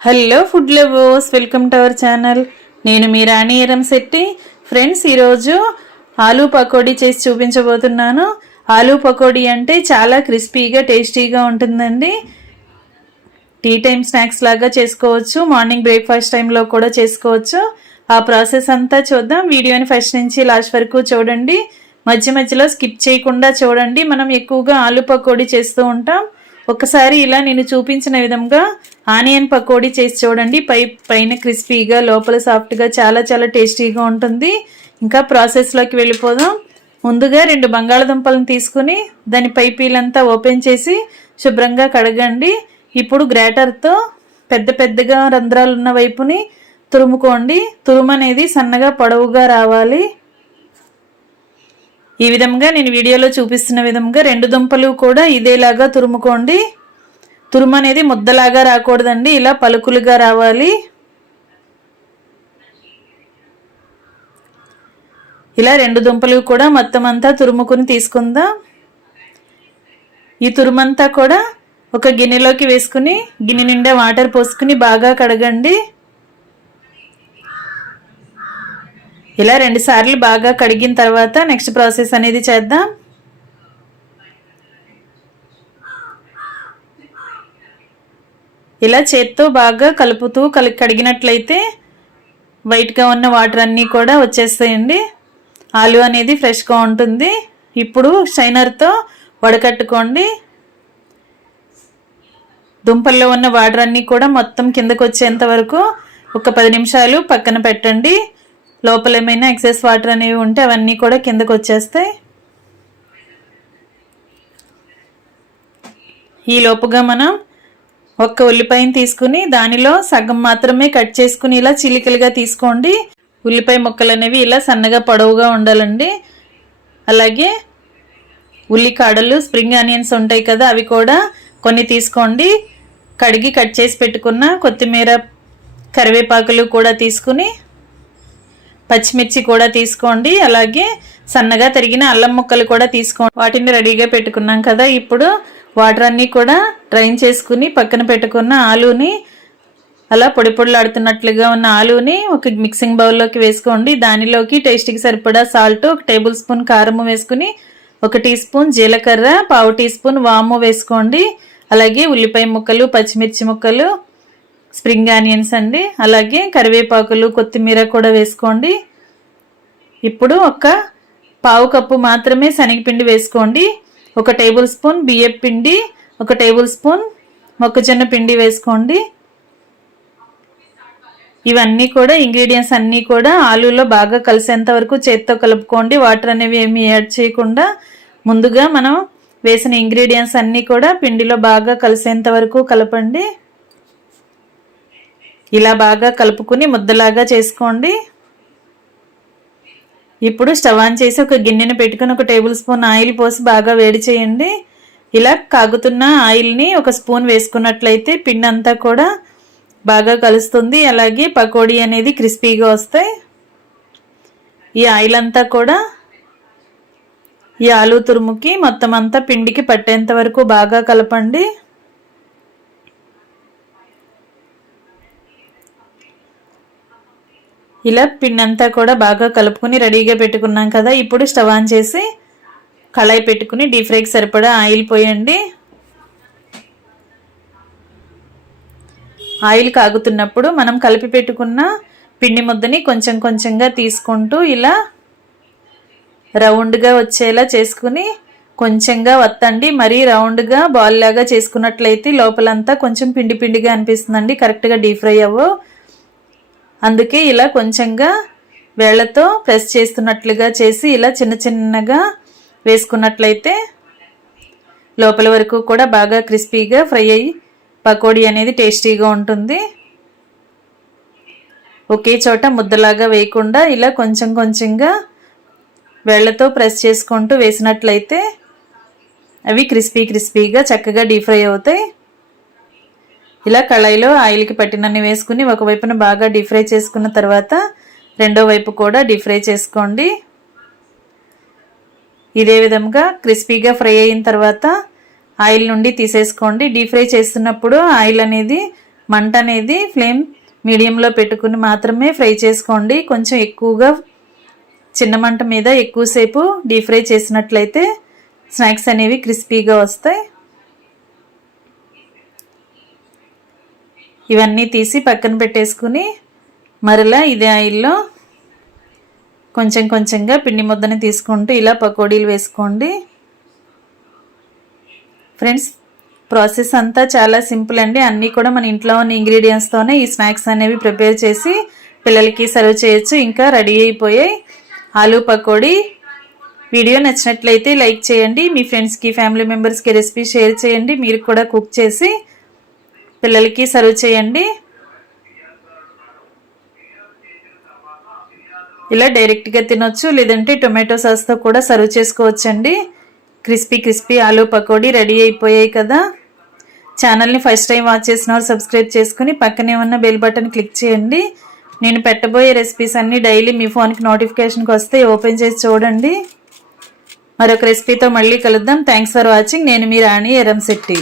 Hello food lovers, welcome to our channel. నేను మీ రాణి Eramsetti. Friends, ఈరోజు ఆలూ పకోడీ చేసి చూపించబోతున్నాను. ఆలూ పకోడీ అంటే చాలా క్రిస్పీగా టేస్టీగా ఉంటుందండి. టీ టైం స్నాక్స్ లాగా చేసుకోవచ్చు, మార్నింగ్ బ్రేక్ఫాస్ట్ టైంలో కూడా చేసుకోవచ్చు. ఆ ప్రాసెస్ అంతా చూద్దాం. వీడియోని ఫస్ట్ నుంచి లాస్ట్ వరకు చూడండి, మధ్య మధ్యలో స్కిప్ చేయకుండా చూడండి. మనం ఎక్కువగా ఆలూ పకోడీ చేస్తూ ఉంటాం. ఒకసారి ఇలా నేను చూపించిన విధంగా ఆనియన్ పకోడీ చేసి చూడండి. పైన క్రిస్పీగా లోపల సాఫ్ట్గా చాలా చాలా టేస్టీగా ఉంటుంది. ఇంకా ప్రాసెస్లోకి వెళ్ళిపోదాం. ముందుగా 2 బంగాళదుంపలను తీసుకుని దాని పీలంతా ఓపెన్ చేసి శుభ్రంగా కడగండి. ఇప్పుడు గ్రేటర్తో పెద్ద పెద్దగా రంధ్రాలు ఉన్న వైపుని తురుముకోండి. తురుము అనేది సన్నగా పొడవుగా రావాలి. ఈ విధంగా నేను వీడియోలో చూపిస్తున్న విధంగా 2 దుంపలు కూడా ఇదేలాగా తురుముకోండి. తురుము అనేది ముద్దలాగా రాకూడదండి, ఇలా పలుకులుగా రావాలి. ఇలా 2 దుంపలు కూడా మొత్తం అంతా తురుముకుని తీసుకుందాం. ఈ తురుమంతా కూడా ఒక గిన్నెలోకి వేసుకుని గిన్నె నిండా వాటర్ పోసుకుని బాగా కడగండి. ఇలా 2 సార్లు బాగా కడిగిన తర్వాత నెక్స్ట్ ప్రాసెస్ అనేది చేద్దాం. ఇలా చేత్తో బాగా కలుపుతూ కడిగినట్లయితే వైట్గా ఉన్న వాటర్ అన్నీ కూడా వచ్చేస్తాయండి. ఆలు అనేది ఫ్రెష్గా ఉంటుంది. ఇప్పుడు స్ట్రైనర్తో వడకట్టుకోండి. దుంపల్లో ఉన్న వాటర్ అన్నీ కూడా మొత్తం కిందకు వచ్చేంత వరకు ఒక 10 నిమిషాలు పక్కన పెట్టండి. లోపల ఏమైనా ఎక్సెస్ వాటర్ అనేవి ఉంటే అవన్నీ కూడా కిందకు వచ్చేస్తాయి. ఈ లోపుగా మనం ఒక్క ఉల్లిపాయని తీసుకుని దానిలో సగం మాత్రమే కట్ చేసుకుని ఇలా చిలికలుగా తీసుకోండి. ఉల్లిపాయ ముక్కలు అనేవి ఇలా సన్నగా పొడవుగా ఉండాలండి. అలాగే ఉల్లికాడలు, స్ప్రింగ్ ఆనియన్స్ ఉంటాయి కదా, అవి కూడా కొన్ని తీసుకోండి. కడిగి కట్ చేసి పెట్టుకున్న కొత్తిమీర, కరివేపాకులు కూడా తీసుకుని, పచ్చిమిర్చి కూడా తీసుకోండి. అలాగే సన్నగా తరిగిన అల్లం ముక్కలు కూడా తీసుకోండి. వాటిని రెడీగా పెట్టుకున్నాం కదా. ఇప్పుడు వాటర్ అన్నీ కూడా డ్రైన్ చేసుకుని పక్కన పెట్టుకున్న ఆలూని, అలా పొడి పొడిలాడుతున్నట్లుగా ఉన్న ఆలూని ఒక మిక్సింగ్ బౌల్లోకి వేసుకోండి. దానిలోకి టేస్ట్కి సరిపడా సాల్ట్, 1 టేబుల్ స్పూన్ కారము వేసుకుని, 1 టీ స్పూన్ జీలకర్ర, 1/2 టీ స్పూన్ వాము వేసుకోండి. అలాగే ఉల్లిపాయ ముక్కలు, పచ్చిమిర్చి ముక్కలు, స్ప్రింగ్ ఆనియన్స్ అండి, అలాగే కరివేపాకులు, కొత్తిమీర కూడా వేసుకోండి. ఇప్పుడు 1/4 కప్పు మాత్రమే శనగపిండి వేసుకోండి. 1 టేబుల్ స్పూన్ బియ్యం పిండి, 1 టేబుల్ స్పూన్ మొక్కజొన్న పిండి వేసుకోండి. ఇవన్నీ కూడా ఇంగ్రీడియంట్స్ అన్నీ కూడా ఆలూలో బాగా కలిసేంత వరకు చేత్తో కలుపుకోండి. వాటర్ అనేవి ఏమీ యాడ్ చేయకుండా ముందుగా మనం వేసిన ఇంగ్రీడియంట్స్ అన్నీ కూడా పిండిలో బాగా కలిసేంత వరకు కలపండి. ఇలా బాగా కలుపుకుని ముద్దలాగా చేసుకోండి. ఇప్పుడు స్టవ్ ఆన్ చేసి ఒక గిన్నెను పెట్టుకుని 1 టేబుల్ స్పూన్ ఆయిల్ పోసి బాగా వేడి చేయండి. ఇలా కాగుతున్న ఆయిల్ని 1 స్పూన్ వేసుకున్నట్లయితే పిండి అంతా కూడా బాగా కలుస్తుంది. అలాగే పకోడీ అనేది క్రిస్పీగా వస్తాయి. ఈ ఆయిల్ అంతా కూడా ఈ ఆలూ తురుముకి మొత్తం అంతా పిండికి పట్టేంత వరకు బాగా కలపండి. ఇలా పిండి అంతా కూడా బాగా కలుపుకుని రెడీగా పెట్టుకున్నాం కదా. ఇప్పుడు స్టవ్ ఆన్ చేసి కళాయి పెట్టుకుని డీప్ ఫ్రైకి సరిపడా ఆయిల్ పోయండి. ఆయిల్ కాగుతున్నప్పుడు మనం కలిపి పెట్టుకున్న పిండి ముద్దని కొంచెం కొంచెంగా తీసుకుంటూ ఇలా రౌండ్గా వచ్చేలా చేసుకుని కొంచెంగా వత్తండి. మరీ రౌండ్గా బాల్ లాగా చేసుకున్నట్లయితే లోపలంతా కొంచెం పిండి పిండిగా అనిపిస్తుందండి, కరెక్ట్గా డీప్ ఫ్రై అవ్వవు. అందుకే ఇలా కొంచెంగా వేళ్లతో ప్రెస్ చేస్తున్నట్లుగా చేసి ఇలా చిన్న చిన్నగా వేసుకున్నట్లయితే లోపల వరకు కూడా బాగా క్రిస్పీగా ఫ్రై అయ్యి పకోడీ అనేది టేస్టీగా ఉంటుంది. ఒకే చోట ముద్దలాగా వేయకుండా ఇలా కొంచెం కొంచెంగా వేళ్లతో ప్రెస్ చేసుకుంటూ వేసినట్లయితే అవి క్రిస్పీగా చక్కగా డీప్ ఫ్రై అవుతాయి. ఇలా కళాయిలో ఆయిల్కి పట్టినన్ని వేసుకుని ఒకవైపున బాగా డీప్ ఫ్రై చేసుకున్న తర్వాత రెండో వైపు కూడా డీప్ ఫ్రై చేసుకోండి. ఇదే విధంగా క్రిస్పీగా ఫ్రై అయిన తర్వాత ఆయిల్ నుండి తీసేసుకోండి. డీప్ ఫ్రై చేస్తున్నప్పుడు ఆయిల్ అనేది మంట అనేది ఫ్లేమ్ మీడియంలో పెట్టుకుని మాత్రమే ఫ్రై చేసుకోండి. కొంచెం ఎక్కువగా చిన్న మంట మీద ఎక్కువసేపు డీప్ ఫ్రై చేసినట్లయితే స్నాక్స్ అనేవి క్రిస్పీగా వస్తాయి. ఇవన్నీ తీసి పక్కన పెట్టేసుకుని మరలా ఇదే ఆయిల్లో కొంచెం కొంచెంగా పిండి ముద్దని తీసుకుంటూ ఇలా పకోడీలు వేసుకోండి. ఫ్రెండ్స్, ప్రాసెస్ అంతా చాలా సింపుల్ అండి. అన్నీ కూడా మన ఇంట్లో ఉన్న ఇంగ్రీడియంట్స్తోనే ఈ స్నాక్స్ అనేవి ప్రిపేర్ చేసి పిల్లలకి సర్వ్ చేయొచ్చు. ఇంకా రెడీ అయిపోయాయి ఆలూ పకోడీ. వీడియో నచ్చినట్లయితే లైక్ చేయండి. మీ ఫ్రెండ్స్కి, ఫ్యామిలీ మెంబర్స్కి రెసిపీ షేర్ చేయండి. మీరు కూడా కుక్ చేసి పిల్లలకి సర్వ్ చేయండి. ఇలా డైరెక్ట్గా తినొచ్చు, లేదంటే టొమాటో సాస్తో కూడా సర్వ్ చేసుకోవచ్చండి. క్రిస్పీ ఆలూ పకోడీ రెడీ అయిపోయాయి కదా. ఛానల్ని ఫస్ట్ టైం వాచ్ చేసిన వారు సబ్స్క్రైబ్ చేసుకుని పక్కనే ఉన్న బెల్ బటన్ క్లిక్ చేయండి. నేను పెట్టబోయే రెసిపీస్ అన్నీ డైలీ మీ ఫోన్కి నోటిఫికేషన్కి వస్తే ఓపెన్ చేసి చూడండి. మరొక రెసిపీతో మళ్ళీ కలుద్దాం. Thanks for watching. నేను మీ రాణి ఎరంశెట్టి.